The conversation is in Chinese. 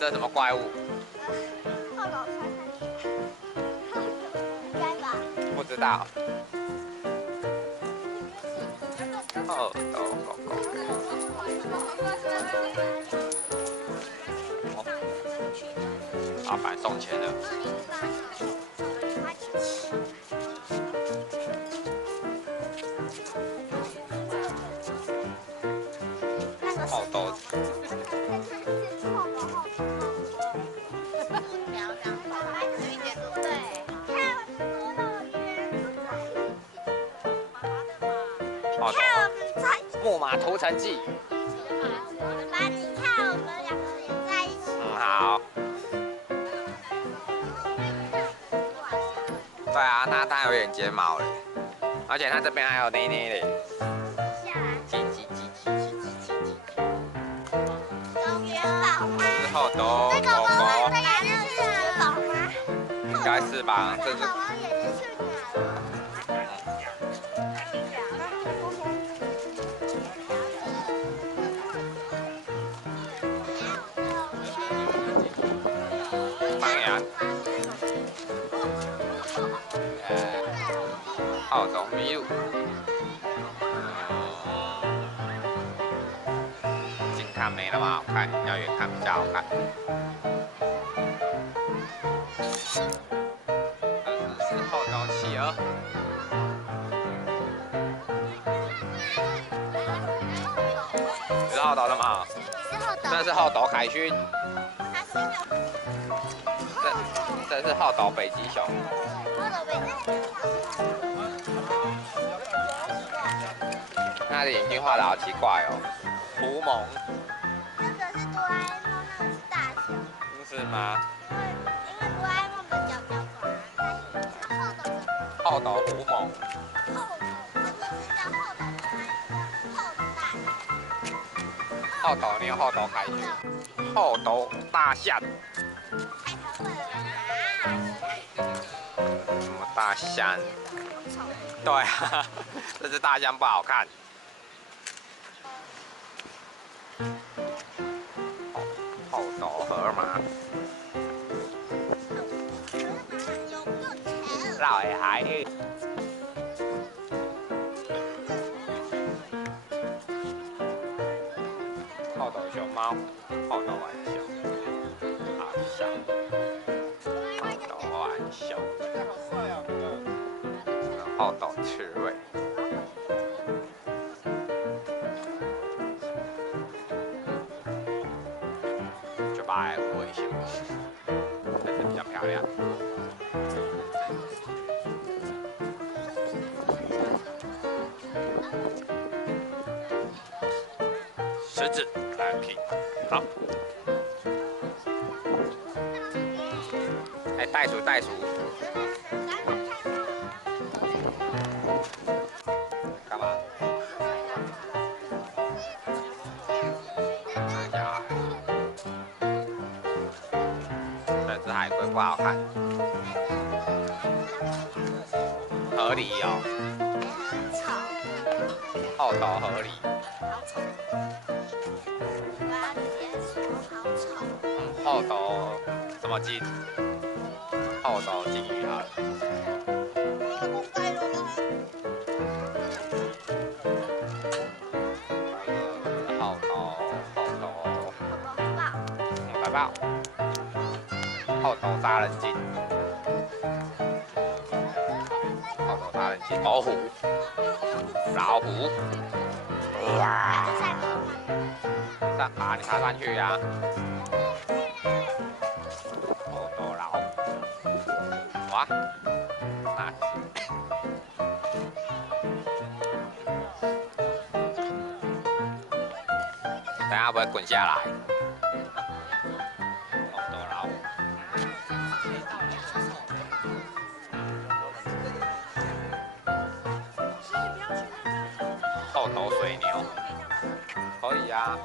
这什么怪物？不知道。哦，狗狗。老板送钱了。好多。好多。木马屠城记。爸，你看我们两个连在一起。好。对啊，它有点睫毛嘞，而且它这边还有内内嘞。叽叽叽叽叽叽叽叽。中元宝吗？之后都狗狗。这个是元宝吗？应该是吧，这是。宝宝也是去哪了？好懂 view， 近看没那么好看，要远看比较好看。这是后头企鹅，是后头的吗？这是后头凯勋，这是后头北极熊。他的眼睛画的好奇怪哦，狐獴。这个是哆啦 A 梦，那个是大熊。是吗？因为哆啦 A 梦的脚比较短，后斗狐獴。后斗你有后斗凯旋，后斗大象。什么大象？对啊，这只大象不好看。后斗河马。老孩子。后斗熊猫，后斗浣熊，好笑。后斗浣熊，后斗刺猬。就把它握一下，这是比较漂亮。狮子蓝皮，好。哎，袋鼠，袋鼠。干嘛？看一下啊。这只海龟不好看。河狸哦。后斗河狸。后斗什么金？后斗金鱼好了。后斗海豹。后斗杀人鲸。后斗杀人鲸。老虎。老虎。哇！上爬，你爬上去呀。后斗老虎。哇！那。等下会不会滚下来？后斗老虎。后斗水牛。可以啊。